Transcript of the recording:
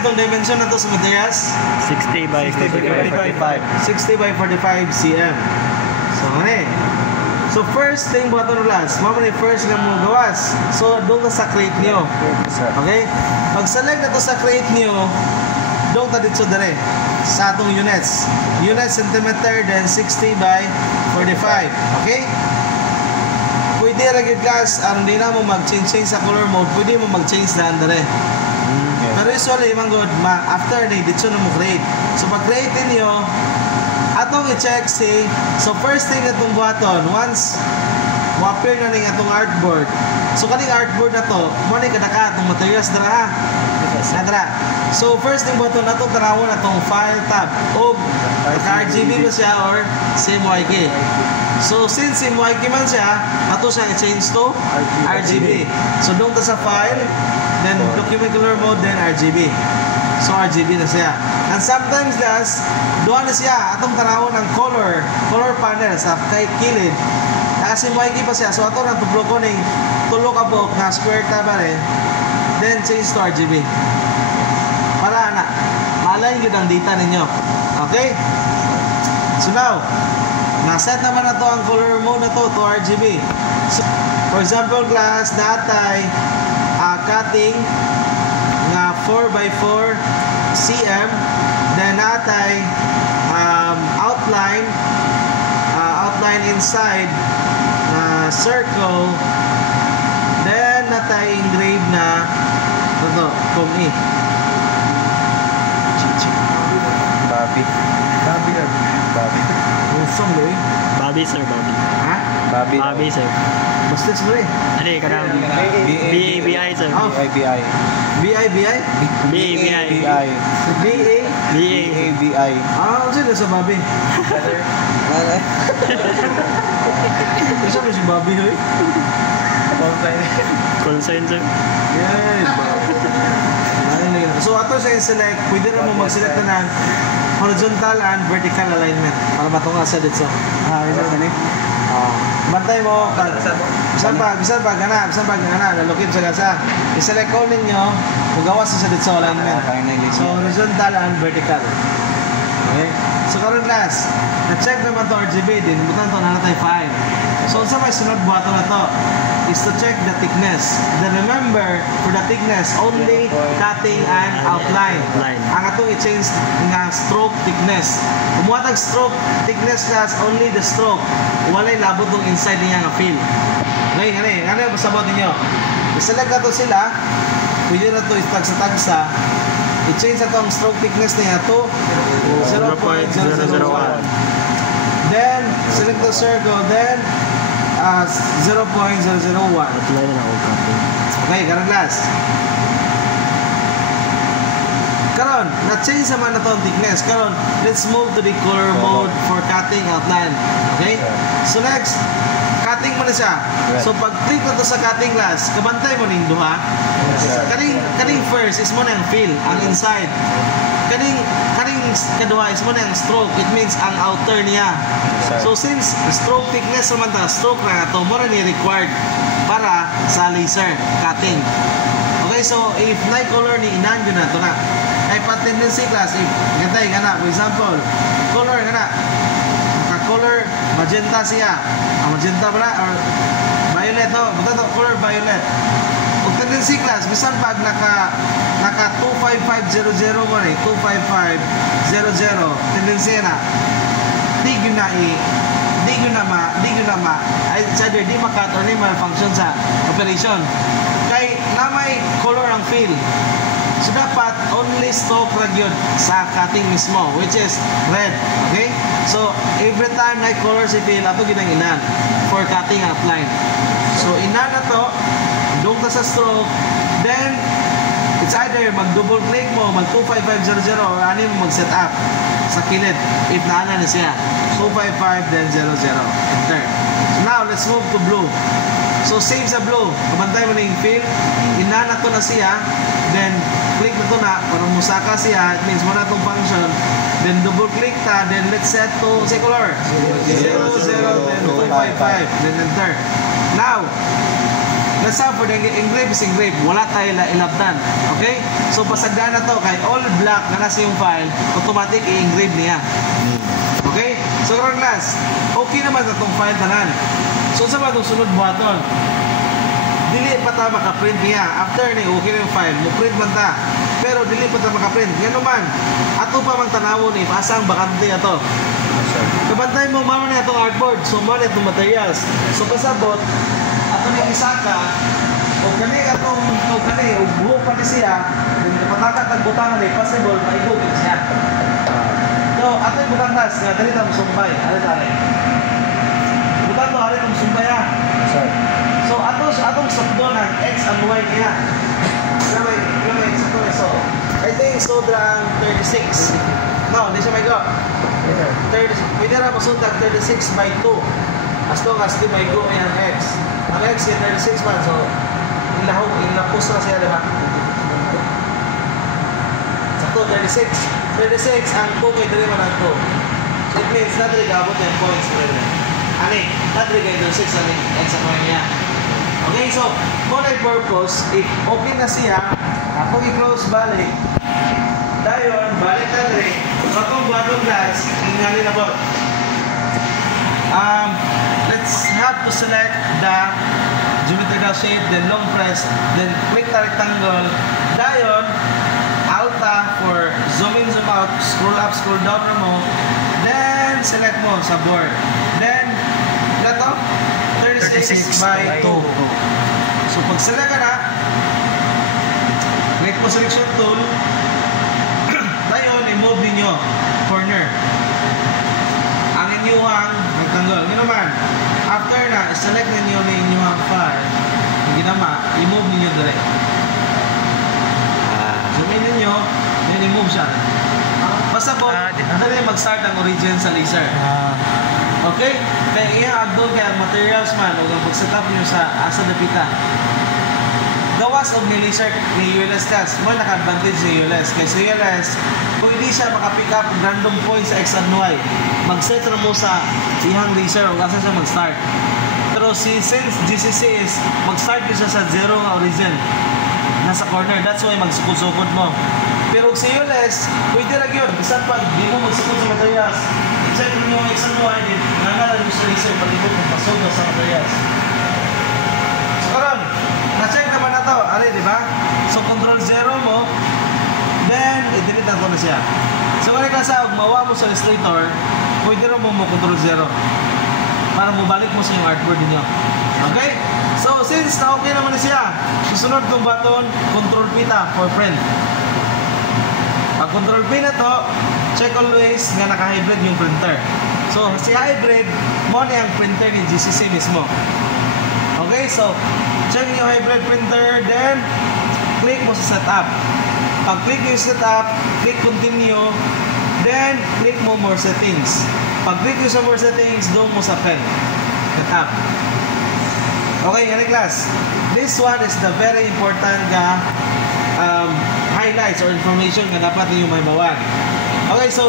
itong dimension na to sa materials? 60 by 45. 60 by 45 cm. So, ano So, first thing buhat ng class, mamaya first nga mo gawas. So, doon ka sa crate nyo. Okay? Pag select na to sa crate nyo, doon ka dito dere sa atong units. Units centimeter, then 60 by 45. Okay? Pwede rin class, hindi na mo mag-change sa color mode, pwede mo mag-change na dere. Pero usually, man good, after na dito na mo create. So, pag-create niyo, atong i-check so first thing na itong buhaton, once ma-appear na rin itong artboard. So, kaning artboard na to, muna kadaka itong materials dara ha. Nadra. So, first thing buhaton na itong tarawon na itong file tab. O, RGB ba siya or CMYK. So, since CMYK man siya, ato siya i-change to RGB. So, doon ta sa file, then document color mode, then RGB. So, RGB na siya. And sometimes, guys, doon na siya, atong tanawon ng color panel sa kay kilid. Kasi CMYK pa siya. So, ato nang tublo ko ng tulo ka book na square tab rin. Then, change to RGB. Para na, malayin yun ang data ninyo. Okay? So, now, naset naman na to ang color mode na to RGB. So, for example, class, natay cutting na 4x4 cm, then natay outline inside na circle, then natay engrave na ito, kung Bobby. Usong lo Bobby sir, Bobby. Ha? Bobby sir. Basta mo Ano kanang BABI sir. BABI. BIBI? BABI. BABI. Ano sila sa Bobby? Isa mo si Bobby hoy? Concern sir. Yes, Bobby. So ato sa select, pwede na mo mag-select na ng horizontal and vertical alignment para matunga sa dito. Isa na ni. Bantay mo bisan pag gana lalukid sa gasa. I-select all ninyo kung gawas sa dito alignment. So horizontal and vertical. Okay? So karon last, na-check naman to RGB din, butan to na natay file. So sa may sunod buhaton na to is to check the thickness. Then remember, for the thickness, only cutting and outline. Ang atong i-change nga stroke thickness. Kumuhatag stroke thickness class, only the stroke. Walay labot ng inside niya nga fill. Okay, ano basta mo ninyo? I-select na to sila, pwede na to itagsa-tagsa, i-change na to ang stroke thickness niya to 0.001. Then, select the circle, then 0.001. Outline na ako cutting. Okay, karon last. Karon, na-change naman na to ang thickness. Karon, let's move to the color mode for cutting outline. Okay? So next, cutting mo na siya. So pag click na to sa cutting class, kabantay mo ning duha. Kaning first is mo na ang fill, ang inside. Kaning kaduha is mo na ang stroke. It means ang outer niya. So since stroke thickness naman ta, stroke na ito, mo rin required para sa laser cutting. Okay, so if night color ni inan yun na ito na. Ay pa-tendency class, if gantay ka na, for example, color ka na, color magenta siya. Magenta ba na? Or violet, no? Buta to, color violet. Kung tendency class, bisan pag naka 25500 mo rin, 25500, tendency na, di makat or di malfunction sa operation. Kay na may color ang fill. So dapat only stroke ra gyud sa cutting mismo, which is red. Okay? So every time na color si fill, ato gyud ang inan for cutting outline. So inan na to, doon ta sa stroke, then it's either mag-double click mo, mag-25500 or ano mo mag-set up sa kilid if naana na siya. 255 then 00. Enter. So now, let's move to blue. So save sa blue. Kabantay mo na yung fill. Inana to na siya. Then, click na to na. Para musaka siya. It means mo na itong function. Then, double click ta. Then, let's set to, say color. 00, then 255. Then, enter. Now, let's say for the engrave is engrave, wala tayo ilabdan. Okay? So pasagdaan na to kay all black na nasa yung file, automatic i-engrave niya. Okay? So karon class, okay naman sa tong file tanan. So sa ba itong sunod buhaton? Dili pa ta maka-print niya. After ni okay na yung file, mo print man ta. Pero dili pa ta maka-print. Ngano man, ato pa mang tanawon ni pasang bakante ato. Kabantay mo mamo na itong artboard. So mo na itong materials. So pasabot ato ni isaka o kani atong o buhok pa ni siya, patakat ang butangan ni possible maigugit siya. So ato yung butangas nga dali ta mo sumpay. Ari. Butan to ari tong sumpay ha. So atong sakdo ng X and Y niya. Lamay sakto na so. I think sobra ang 36. No, hindi siya may go. 30, pwede na masuntag 36 by 2. As long as di may go yung X. Ang X yung 36 man. So, ilapos na siya, diba? Sakto, 36. 36 ang 2 kay dali man ang 2. It means natry gabot yung points. Ani, natry kay 36 ang X and Y niya. Okay, so, for my purpose, if okay na siya, ako i-close balik. Dayon, balik na rin. Katong buhatong glass, hingali na po. Let's have to select the geometrical shape, then long press, then click the rectangle. Dayon, Alta for zoom in, zoom out, scroll up, scroll down remote. Then, select mo sa board. Then, ito, 36 by 2. So, pag select ka na, click mo selection tool. Dayon, i-move ninyo corner. Ang inyuhang rectangle. Yun naman, after na, select ninyo na inyuhang file. Yung ginama, i-move ninyo direct. Zoom in ninyo, then i-move siya. Basta po, dali mag-start ang origin sa laser. Okay? Kaya i-agdol kaya ang materials man o ang pag-setup nyo sa asa dapita. Gawas og ni laser ni ULS test. Mo naka-advantage ni ULS. Kaya sa ULS, kung hindi siya maka-pick up random points sa X and Y, mag-set na mo sa ihang laser o asa siya mag-start. Pero since GCC is mag-start siya sa zero nga origin. Nasa corner. That's why magsukod-sukod mo. Pero sa ULS, pwede lang yun. Bisan pag di mo magsukod sa materials, check mo yung X and Y, nangalan mo sa laser, palibot mo pasok na sa materials. So karon, na-check naman na to. Ano, di ba? So, control 0 mo, then, i-delete na ko na siya. So, kung nagkasawag, mawa mo sa illustrator, pwede rin mo control 0 para mabalik mo sa yung artboard niyo. Okay? So, since na okay naman na siya, susunod kong button, control P ta for print. Pag control P na to, check always nga naka-hybrid yung printer. So, si hybrid, mo na yung printer ni GCC mismo. Okay, so, check yung hybrid printer, then, click mo sa setup. Pag click yung setup, click continue, then, click mo more settings. Pag click mo sa more settings, doon mo sa pen. Setup. Okay, yan class. This one is the very important highlights or information na dapat yung may bawan. Okay, so,